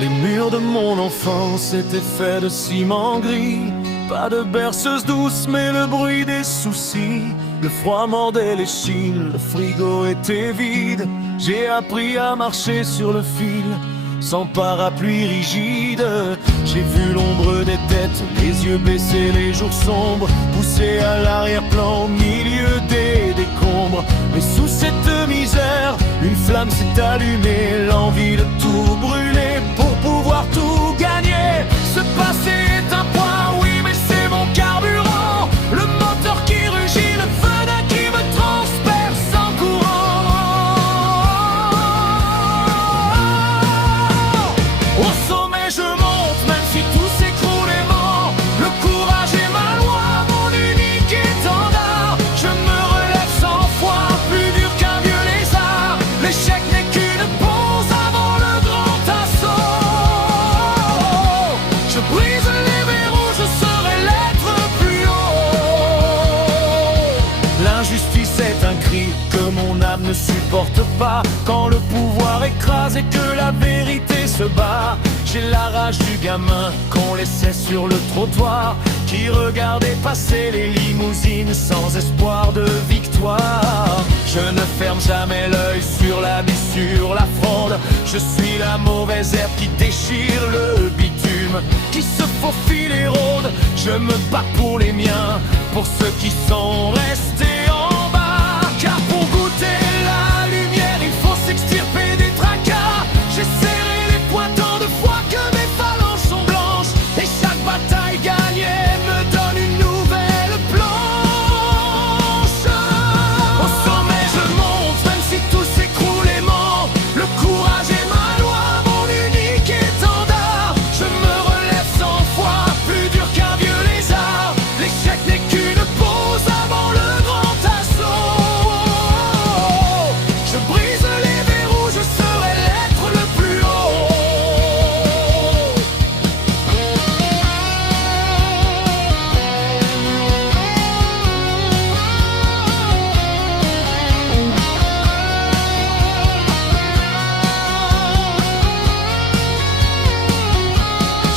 Les murs de mon enfance étaient faits de ciment gris. Pas de berceuse douce, mais le bruit des soucis. Le froid mordait les cils, le frigo était vide. J'ai appris à marcher sur le fil, sans parapluie rigide. J'ai vu l'ombre des têtes, les yeux baissés, les jours sombres, poussés à l'arrière-plan au milieu des décombres. Mais sous cette misère, une flamme s'est allumée, l'envie de tout brûler pour pouvoir tout gagner. Ce passé est un poids, oui, mais c'est mon carburant. Le moteur qui rugit, le venin qui me transperce en courant. Au sommet je monte, même si tout s'écroule et ment. Le courage est ma loi, mon unique étendard. Je me relève 100 fois, plus dur qu'un vieux lézard. L'échec n'est qu'une pause avant le grand assaut. Je brise les verrous, je serai l'être plus haut. L'injustice est un cri que mon âme ne supporte pas. Quand le pouvoir écrase et que la vérité se bat, j'ai la rage du gamin qu'on laissait sur le trottoir, qui regardait passer les limousines sans espoir de victoire. Je ne ferme jamais l'œil sur l'abus, sur la fraude. Je suis la mauvaise herbe qui déchire le bitume, qui se faufile et rôde. Je me bats pour les miens, pour ceux qui sont restés en bas. Car pour goûter la lumière, il faut s'extirper des tracas. J'ai serré les poings tant de fois que mes phalanges sont blanches, et chaque bataille gagnée me donne une nouvelle planche. Au sommet je monte, même si tout s'écroule et ment. Le courage est ma loi, mon unique étendard. Je me relève 100 fois, plus dur qu'un vieux lézard. L'échec n'est qu'une pause avant le grand assaut. Je brise les verrous, je serai l'être le plus haut.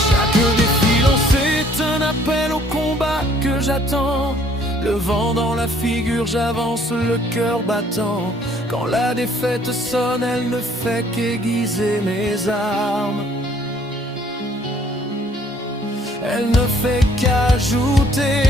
Chaque défi lancé est un appel au combat que j'attends. Le vent dans la figure, j'avance le cœur battant. Quand la défaite sonne, elle ne fait qu'aiguiser mes armes. Elle ne fait qu'ajouter